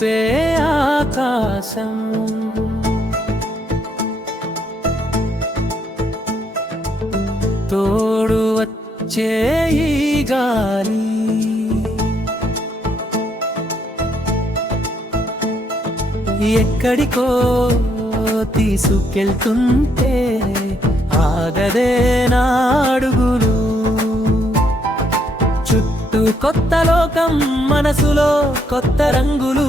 చూపే ఆకాశం తోడు వచ్చే ఈ గాలి ఎక్కడికో తీసుకెళ్తుంటే ఆగదే నా అడుగులు చుట్టూ కొత్త లోకం మనసులో కొత్త రంగులు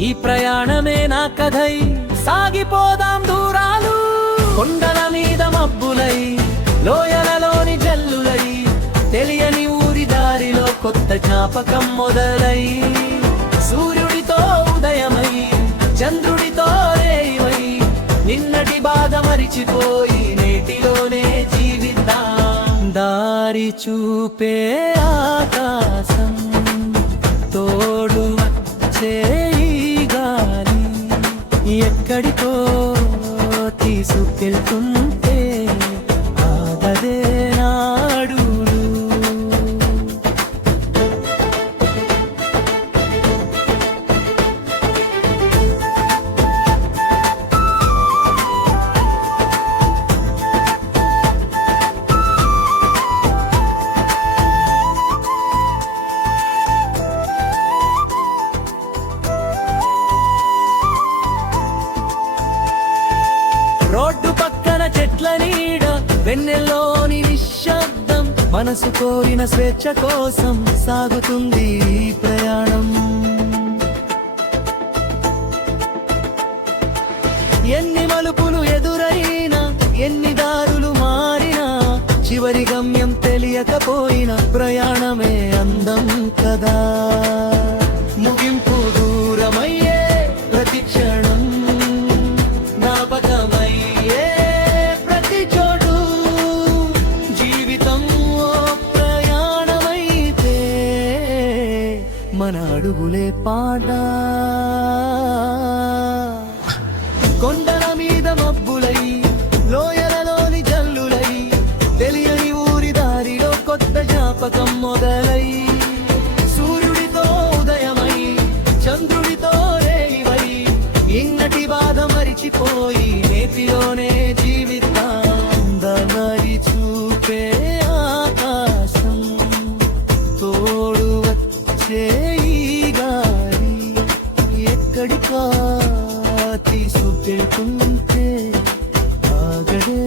ఈ ప్రయాణమే నా కథై సాగిపోదాం దూరాలు కొండల మీద మబ్బులై లోయలలోని జల్లులై తెలియని ఊరి దారిలో కొత్త జ్ఞాపకం మొదలై సూర్యుడితో ఉదయమై చంద్రుడితో రేవై నిన్నటి బాధ మరిచిపోయి నేటిలోనే జీవిద్దాం దారి చూపే ఆకాశం తోడు వచ్చే ఈ గాలి ఎక్కడికో తీసుకెళ్తుంటే ఆగదే నా అడుగులు రోడ్డు పక్కన చెట్ల నీడ వెన్నెల్లోని నిశ్శబ్దం మనసు కోరిన స్వేచ్ఛ కోసం సాగుతుంది ఈ ప్రయాణం ఎన్ని మలుపులు ఎదురైనా ఎన్ని దారులు మారినా చివరి గమ్యం తెలియకపోయినా ప్రయాణమే అందం కదా ముగింపు దూరమయ్యే ప్రతి క్షణం మన అడుగులే పాట కొండల మీద మబ్బులై లోయలలోని జల్లులై తెలియని ఊరి దారిలో కొత్త జ్ఞాపకం మొదలై సూర్యుడితో ఉదయమై చంద్రుడితో రేవై ఇన్నటి బాధ మరిచిపోయి నేతిలోనే జీవితాం దారి చూపే ఆకాశం తోడు వచ్చే ఎక్కడికా తీసుకెళ్తుంటే ఆగడే